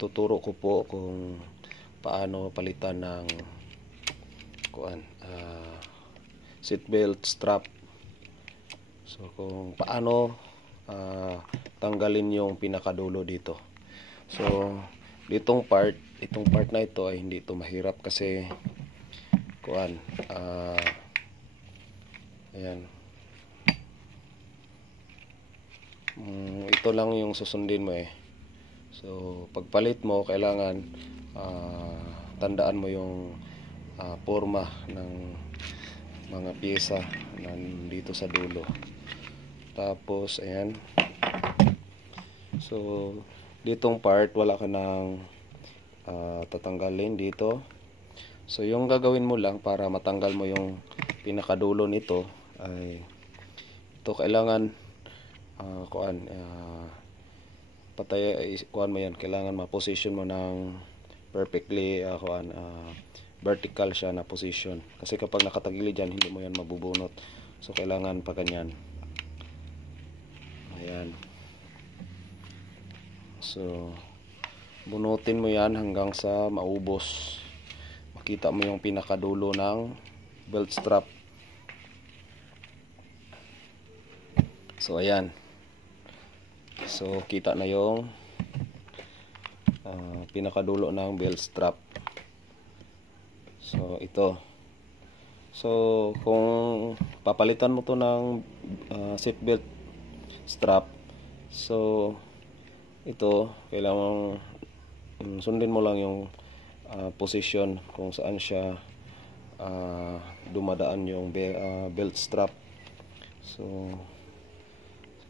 Ituturo ko po kung paano palitan ng seatbelt strap. So kung paano tanggalin yung pinakadulo dito. So itong part na ito ay hindi ito mahirap kasi ayan. Ito lang yung susundin mo eh. So pagpalit mo kailangan tandaan mo yung porma ng mga pyesa nandito sa dulo. Tapos ayan. So ditong part wala ka nang tatanggalin dito. So yung gagawin mo lang para matanggal mo yung pinakadulo nito ay ito kailangan kuan mo yan, kailangan ma-position mo ng perfectly vertical siya na position. Kasi kapag nakatagilid dyan, hindi mo yan mabubunot. So kailangan pa ganyan. Ayan. So bunutin mo yan hanggang sa maubos. Makita mo yung pinakadulo ng belt strap. So ayan. So kita na yung pinakadulo ng belt strap. So ito. So kung papalitan mo to ng seat belt strap, so ito kailangan sundin mo lang yung position kung saan siya dumadaan yung belt strap. So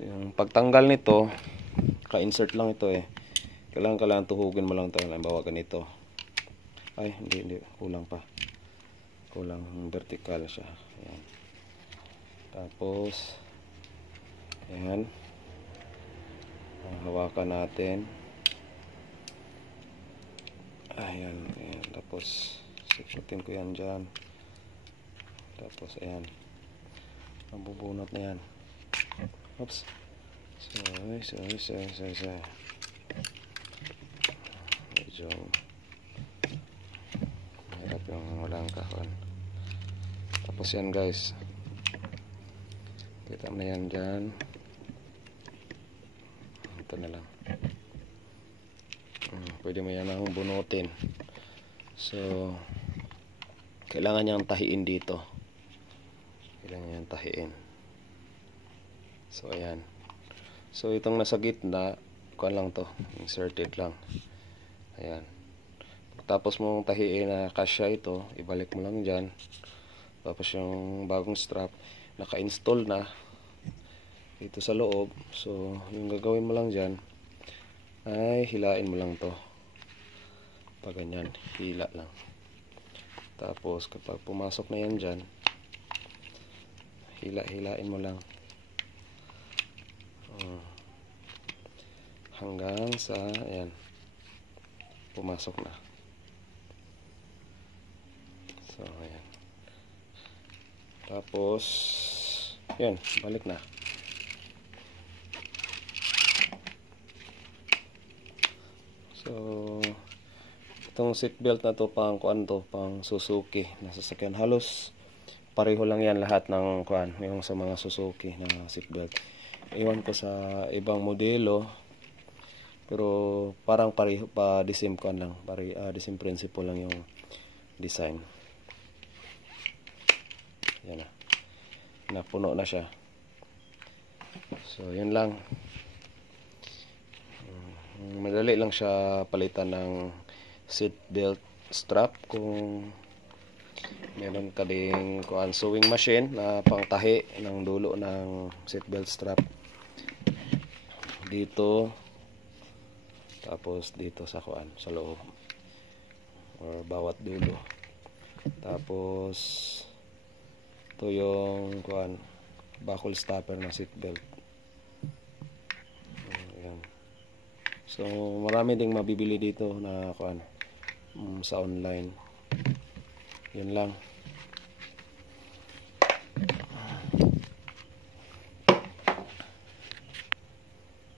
yung pagtanggal nito, ka-insert lang ito eh. Kailangan tuhugin mo lang ito. Halimbawa ganito. Ay, hindi. Kulang pa. Kulang vertical siya. Ayan. Tapos, ayan. Hawakan natin. Ayan. Tapos, susutin ko yan dyan. Tapos, ayan. Mabubunot na yan. Oops. Sorry. Medyo mahirap yung walang kahon. Tapos yan guys. Kita mo na yan dyan. Ito na lang. Pwede mo yan ang bunutin. So kailangan niyang tahiin dito. Kailangan niyang tahiin. So ayan. So itong nasa gitna, kuan lang to, inserted lang. Ayan. Tapos mong tahiin na kasya ito, ibalik mo lang diyan. Tapos yung bagong strap naka-install na dito sa loob. So yung gagawin mo lang diyan ay hilain mo lang to. Pag ganyan, hila lang. Tapos kapag pumasok na yan diyan, hilain mo lang. Hanggang sa ayan pumasok na. So ayan. Tapos yan, balik na. So itong seatbelt na to pang pang Suzuki na sasakyan, halos pareho lang yan lahat ng yung sa mga Suzuki na seatbelt. Iwan ko sa ibang modelo, pero parang pareho pa, the same lang, the same principle lang yung design. Yan na. Napuno na siya. So yun lang. Madali lang siya palitan ng seat belt strap kung meron ka ding sewing machine na pangtahi ng dulo ng seat belt strap dito, tapos dito sa sa loob or bawat dulo. Tapos ito yung buckle stopper ng seat belt. Ayan. So marami ding mabibili dito na sa online. Yun lang.